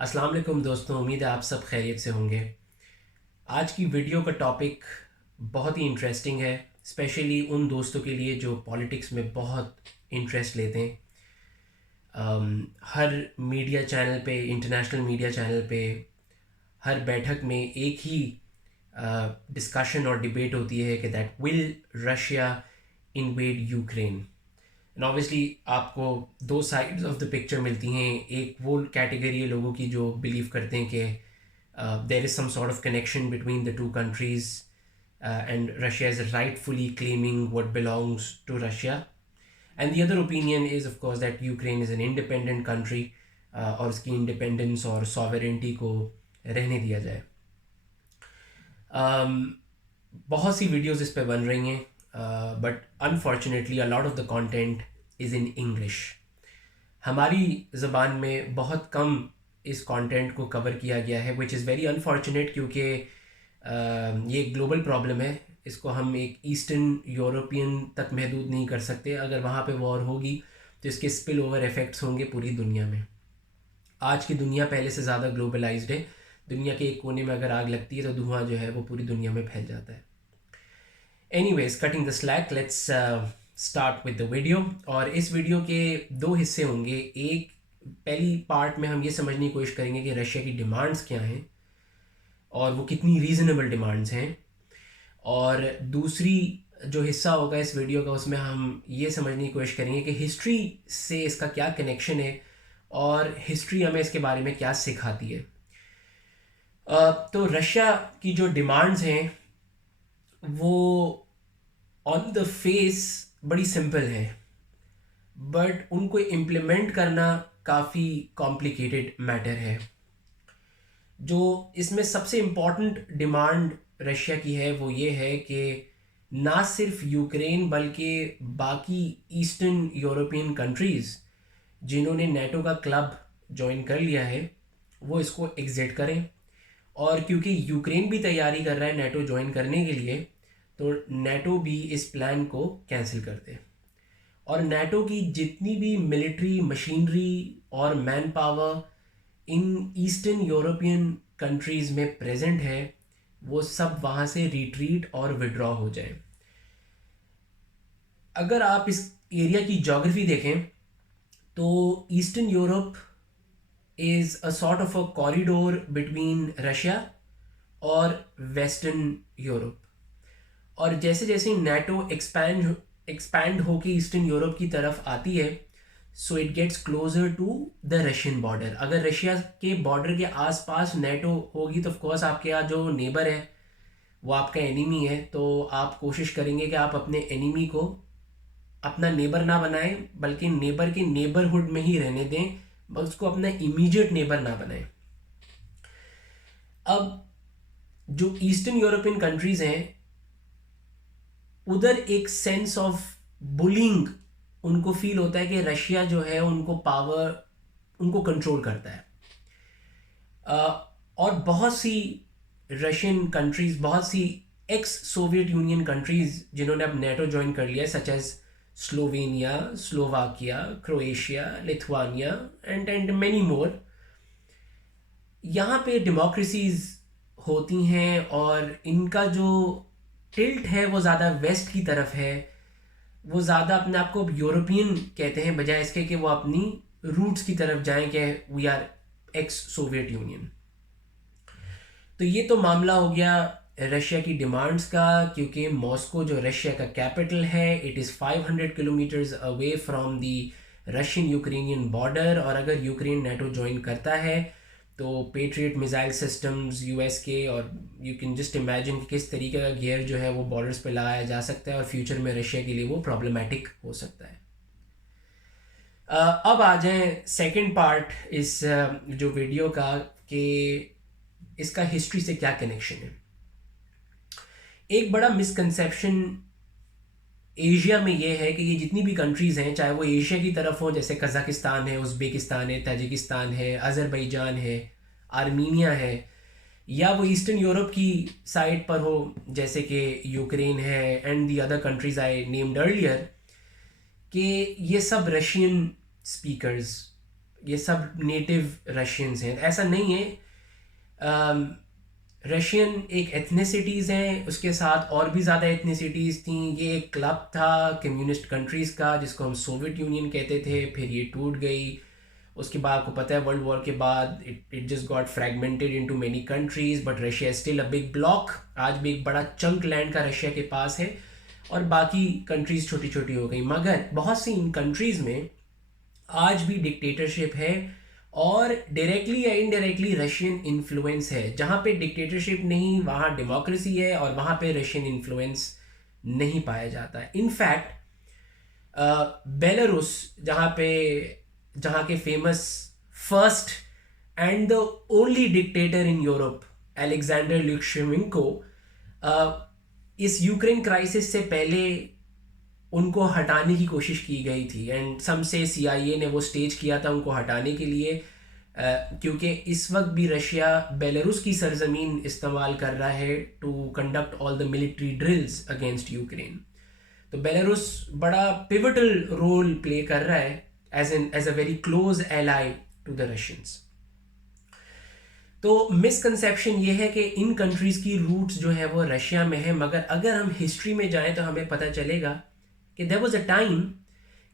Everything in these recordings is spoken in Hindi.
अस्सलाम वालेकुम दोस्तों, उम्मीद है आप सब खैरियत से होंगे। आज की वीडियो का टॉपिक बहुत ही इंटरेस्टिंग है, स्पेशली उन दोस्तों के लिए जो पॉलिटिक्स में बहुत इंटरेस्ट लेते हैं। हर मीडिया चैनल पे, इंटरनेशनल मीडिया चैनल पे, हर बैठक में एक ही डिस्कशन और डिबेट होती है कि that will Russia invade Ukraine. And obviously आपको दो साइड्स ऑफ द पिक्चर मिलती हैं। एक वो कैटेगरी है लोगों की जो बिलीव करते हैं कि there is some sort of connection between the two countries and Russia is rightfully claiming what belongs to Russia. And the other opinion is of course that Ukraine is an independent country और उसकी इंडिपेंडेंस और सॉवरेंटी को रहने दिया जाए। बहुत सी वीडियोस इस पे बन रही हैं, but unfortunately a lot of the content is in English. हमारी ज़बान में बहुत कम इस कंटेंट को कवर किया गया है, विच इज़ वेरी अनफॉर्चुनेट, क्योंकि ये एक ग्लोबल प्रॉब्लम है। इसको हम एक ईस्टर्न यूरोपियन तक महदूद नहीं कर सकते। अगर वहाँ पे वॉर होगी तो इसके स्पिल ओवर इफ़ेक्ट्स होंगे पूरी दुनिया में। आज की दुनिया पहले से ज़्यादा ग्लोबलाइज्ड है। दुनिया के एक कोने में अगर आग लगती है तो धुआं जो है वो पूरी दुनिया में फैल जाता है। Anyways, cutting the slack, let's start with the video. और इस वीडियो के दो हिस्से होंगे। एक पहली पार्ट में हम ये समझने की कोशिश करेंगे कि रशिया की डिमांड्स क्या हैं और वो कितनी रीज़नेबल डिमांड्स हैं। और दूसरी जो हिस्सा होगा इस वीडियो का, उसमें हम ये समझने की कोशिश करेंगे कि हिस्ट्री से इसका क्या कनेक्शन है और हिस्ट्री हमें इसके बारे में क्या सिखाती है। तो रशिया की जो डिमांड्स हैं वो ऑन द फेस बड़ी सिंपल है, बट उनको इम्प्लीमेंट करना काफ़ी कॉम्प्लिकेटेड मैटर है। जो इसमें सबसे इम्पॉर्टेंट डिमांड रशिया की है वो ये है कि ना सिर्फ यूक्रेन बल्कि बाकी ईस्टर्न यूरोपियन कंट्रीज़ जिन्होंने नेटो का क्लब ज्वाइन कर लिया है वो इसको एग्ज़िट करें। और क्योंकि यूक्रेन भी तैयारी कर रहा है नेटो ज्वाइन करने के लिए, तो नेटो भी इस प्लान को कैंसिल कर दे और नेटो की जितनी भी मिलिट्री मशीनरी और man power in eastern European countries में प्रेजेंट है वो सब वहाँ से रिट्रीट और विड्रॉ हो जाए। अगर आप इस एरिया की ज्योग्राफी देखें तो Eastern Europe is a sort of a corridor between Russia और वेस्टर्न यूरोप। और जैसे जैसे नेटो एक्सपैंड होके ईस्टर्न यूरोप की तरफ आती है, so it gets closer to the Russian border. अगर रशिया के बॉर्डर के आसपास नेटो होगी तो ऑफकोर्स आपके यहाँ जो नेबर है वो आपका एनिमी है, तो आप कोशिश करेंगे कि आप अपने एनिमी को अपना नेबर ना बनाएं बल्कि नेबर के नेबरहुड में ही रहने दें, बस उसको अपना इमीडिएट नेबर ना बनाएं। अब जो ईस्टर्न यूरोपियन कंट्रीज़ हैं उधर एक सेंस ऑफ बुलिंग उनको फील होता है कि रशिया जो है उनको पावर, उनको कंट्रोल करता है। और बहुत सी रशियन कंट्रीज, बहुत सी एक्स सोवियत यूनियन कंट्रीज जिन्होंने अब नेटो ज्वाइन कर लिया है, such as Slovenia, Slovakia, Croatia, Lithuania and many more, यहाँ पे डेमोक्रेसीज होती हैं और इनका जो टिल्ट है वो ज़्यादा वेस्ट की तरफ है। वो ज़्यादा अपने आप को यूरोपियन कहते हैं बजाय इसके कि वो अपनी रूट्स की तरफ जाएं कि we are ex Soviet Union. तो ये तो मामला हो गया रशिया की डिमांड्स का, क्योंकि मॉस्को जो रशिया का कैपिटल है it is 500 kilometres away from the Russian Ukrainian border. और अगर यूक्रेन नेटो ज्वाइन करता है तो पेट्रियट मिसाइल सिस्टम्स यूएस के, और यू कैन जस्ट इमेजिन कि किस तरीके का गियर जो है वो बॉर्डर्स पे लगाया जा सकता है और फ्यूचर में रशिया के लिए वो प्रॉब्लमेटिक हो सकता है। अब आ जाएं सेकंड पार्ट इस जो वीडियो का, कि इसका हिस्ट्री से क्या कनेक्शन है। एक बड़ा मिसकंसेप्शन एशिया में ये है कि ये जितनी भी कंट्रीज़ हैं, चाहे वो एशिया की तरफ हो जैसे कज़ाकिस्तान है, उज़्बेकिस्तान है, ताजिकिस्तान है, अज़रबैजान है, आर्मीनिया है, या वो ईस्टर्न यूरोप की साइड पर हो जैसे कि यूक्रेन है and the other countries I named earlier, कि ये सब रशियन स्पीकर्स, ये सब नेटिव रशियंस हैं, ऐसा नहीं है। रशियन एक एथनिसिटीज़ हैं, उसके साथ और भी ज़्यादा एथनिसिटीज़ थी। ये एक क्लब था कम्युनिस्ट कंट्रीज़ का जिसको हम सोवियत यूनियन कहते थे, फिर ये टूट गई। उसके बाद आपको पता है वर्ल्ड वॉर के बाद it just got fragmented into many countries, but Russia still a big block. आज भी एक बड़ा चंक लैंड का रशिया के पास है और बाकी कंट्रीज़ छोटी छोटी हो गई, मगर बहुत सी इन कंट्रीज़ में आज भी डिक्टेटरशिप है और डायरेक्टली या इनडायरेक्टली रशियन इन्फ्लुएंस है। जहाँ पे डिक्टेटरशिप नहीं वहाँ डेमोक्रेसी है और वहाँ पे रशियन इन्फ्लुएंस नहीं पाया जाता है। इनफैक्ट बेलारूस जहाँ के famous first and the only dictator in Europe Alexander Lukashenko, इस यूक्रेन क्राइसिस से पहले उनको हटाने की कोशिश की गई थी एंड सम से CIA ने वो स्टेज किया था उनको हटाने के लिए, क्योंकि इस वक्त भी रशिया बेलारूस की सरजमीन इस्तेमाल कर रहा है to conduct all the military drills against Ukraine. तो बेलारूस बड़ा पिवटल रोल प्ले कर रहा है as a very close ally to the Russians. तो मिसकंसेप्शन ये है कि इन कंट्रीज़ की रूट्स जो है वो रशिया में है, मगर अगर हम हिस्ट्री में जाएं तो हमें पता चलेगा कि देयर वाज अ टाइम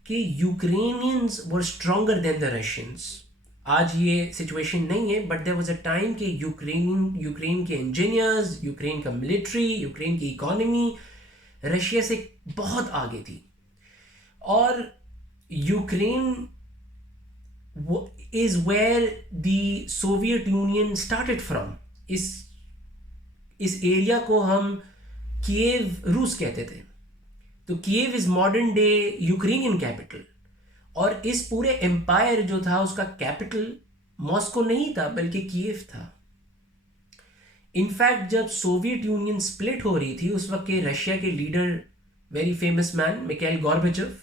कि Ukrainians were stronger than the Russians. आज ये सिचुएशन नहीं है, but there was a time कि यूक्रेन के इंजीनियर्स, यूक्रेन का मिलिट्री, यूक्रेन की इकोनॉमी रशिया से बहुत आगे थी। और Ukraine is where the Soviet Union started from। इस एरिया को हम कीव रूस कहते थे। तो Kiev is modern day Ukrainian capital, और इस पूरे एम्पायर जो था उसका कैपिटल मॉस्को नहीं था बल्कि कीव था। इनफैक्ट जब सोवियत यूनियन स्प्लिट हो रही थी उस वक्त के रशिया के leader, very famous man Mikhail Gorbachev,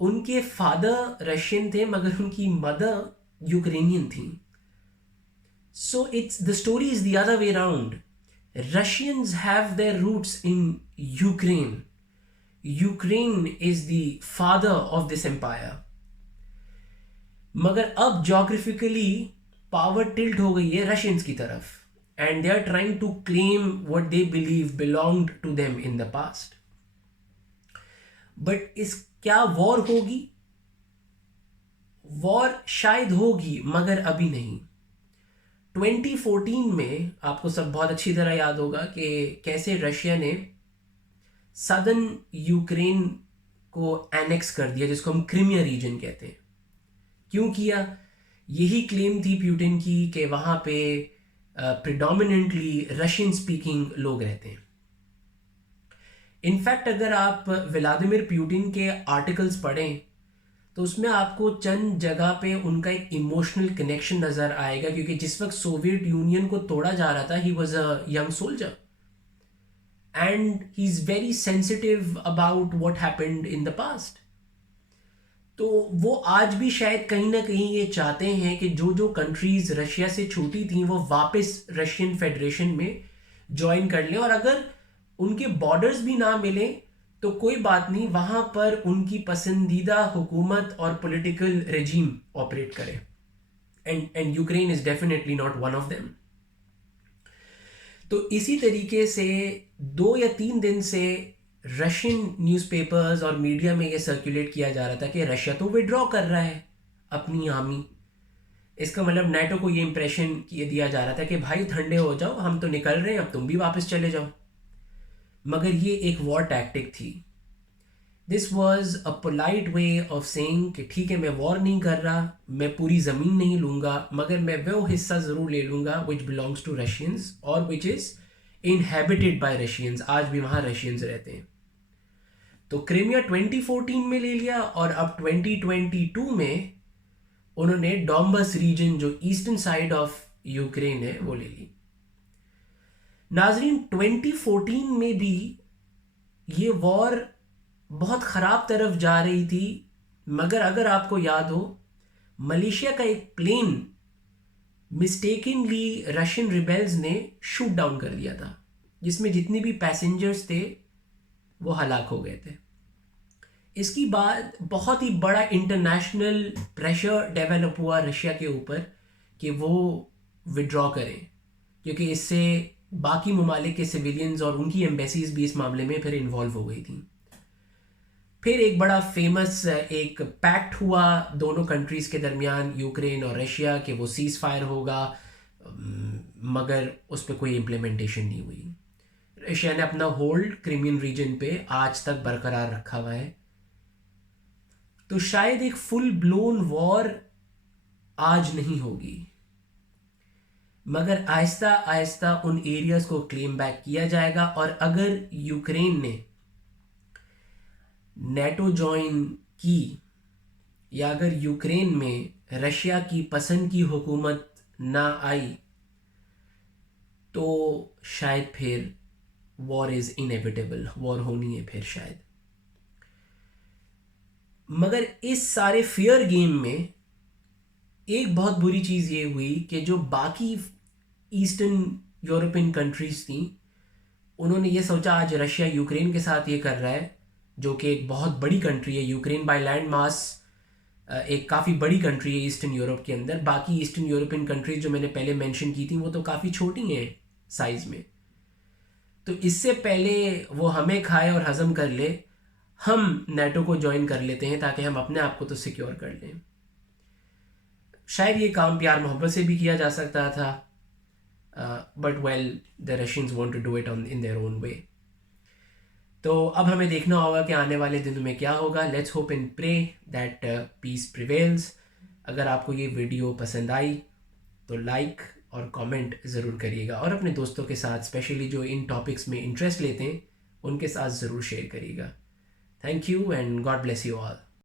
उनके फादर रशियन थे मगर उनकी मदर यूक्रेनियन थी। So it's the story is the other way around. Russians have their roots in Ukraine. Ukraine is the father of this empire. मगर अब जोग्राफिकली पावर टिल्ट हो गई है रशियंस की तरफ and they are trying to claim what they believe belonged to them in the past. But इस क्या वॉर होगी? वॉर शायद होगी मगर अभी नहीं। 2014 में आपको सब बहुत अच्छी तरह याद होगा कि कैसे रशिया ने सदर्न यूक्रेन को एनेक्स कर दिया, जिसको हम क्रीमिया रीजन कहते हैं। क्यों किया? यही क्लेम थी प्यूटिन की कि वहाँ पे प्रिडोमिनेंटली रशियन स्पीकिंग लोग रहते हैं। इनफैक्ट अगर आप व्लादिमीर पुतिन के आर्टिकल्स पढ़ें तो उसमें आपको चंद जगह पे उनका एक इमोशनल कनेक्शन नज़र आएगा, क्योंकि जिस वक्त सोवियत यूनियन को तोड़ा जा रहा था he was a young soldier and he is very sensitive about what happened in the past. तो वो आज भी शायद कहीं ना कहीं ये चाहते हैं कि जो जो कंट्रीज़ रशिया से छोटी थी वो वापस रशियन फेडरेशन में ज्वाइन कर लें, और अगर उनके बॉर्डर्स भी ना मिले तो कोई बात नहीं, वहां पर उनकी पसंदीदा हुकूमत और पॉलिटिकल रेजीम ऑपरेट करे। And Ukraine is definitely not one of them. तो इसी तरीके से 2 या 3 दिन से रशियन न्यूज़पेपर्स और मीडिया में ये सर्कुलेट किया जा रहा था कि रशिया तो विड्रॉ कर रहा है अपनी आर्मी। इसका मतलब नेटो को ये इंप्रेशन दिया जा रहा था कि भाई ठंडे हो जाओ, हम तो निकल रहे हैं, अब तुम भी वापस चले जाओ। मगर ये एक वॉर टैक्टिक थी। This was a polite way of saying कि ठीक है मैं वॉर नहीं कर रहा, मैं पूरी ज़मीन नहीं लूँगा, मगर मैं वो हिस्सा ज़रूर ले लूँगा विच बिलोंग्स टू रशियंस और which is inhabited bye Russians. आज भी वहाँ रशियंस रहते हैं। तो क्रीमिया 2014 में ले लिया और अब 2022 में उन्होंने डोंबस रीजन जो ईस्टर्न साइड ऑफ यूक्रेन है वो ले ली। नाजरीन 2014 में भी ये वॉर बहुत ख़राब तरफ जा रही थी, मगर अगर आपको याद हो मलेशिया का एक प्लेन मिस्टेकनली रशियन रिबेल्स ने शूट डाउन कर दिया था, जिसमें जितने भी पैसेंजर्स थे वो हलाक हो गए थे। इसकी बाद बहुत ही बड़ा इंटरनेशनल प्रेशर डेवलप हुआ रशिया के ऊपर कि वो विड्रॉ करें, क्योंकि इससे बाकी ममालिक के सिविलियंस और उनकी एम्बेसीज भी इस मामले में फिर इन्वॉल्व हो गई थी। फिर एक बड़ा फेमस एक पैक्ट हुआ दोनों कंट्रीज़ के दरमियान, यूक्रेन और रशिया, कि वो सीज़ फायर होगा, मगर उस पर कोई इम्प्लीमेंटेशन नहीं हुई। रशिया ने अपना होल्ड क्रिमियन रीजन पे आज तक बरकरार रखा हुआ है। तो शायद एक फुल ब्लोन वॉर आज नहीं होगी, मगर आहिस्ता आहिस्ता उन एरियाज को क्लेम बैक किया जाएगा। और अगर यूक्रेन ने नेटो ज्वाइन की, या अगर यूक्रेन में रशिया की पसंद की हुकूमत ना आई, तो शायद फिर वॉर इज़ इनएविटेबल, वॉर होनी है फिर शायद। मगर इस सारे फियर गेम में एक बहुत बुरी चीज़ ये हुई कि जो बाकी ईस्टर्न यूरोपियन कंट्रीज़ थी, उन्होंने ये सोचा आज रशिया यूक्रेन के साथ ये कर रहा है, जो कि एक बहुत बड़ी कंट्री है। यूक्रेन बाय लैंड मास एक काफ़ी बड़ी कंट्री है ईस्टर्न यूरोप के अंदर। बाकी ईस्टर्न यूरोपियन कंट्रीज जो मैंने पहले मेंशन की थी वो तो काफ़ी छोटी हैं साइज़ में। तो इससे पहले वो हमें खाए और हज़म कर ले, हम नेटो को ज्वाइन कर लेते हैं ताकि हम अपने आप को तो सिक्योर कर लें। शायद ये काम प्यार मोहब्बत से भी किया जा सकता था, but well the Russians want to do it in their own way. तो अब हमें देखना होगा कि आने वाले दिनों में क्या होगा। Let's hope and pray that peace prevails. अगर आपको ये वीडियो पसंद आई तो लाइक और कमेंट ज़रूर करिएगा, और अपने दोस्तों के साथ, स्पेशली जो इन टॉपिक्स में इंटरेस्ट लेते हैं, उनके साथ ज़रूर शेयर करिएगा। Thank you and God bless you all.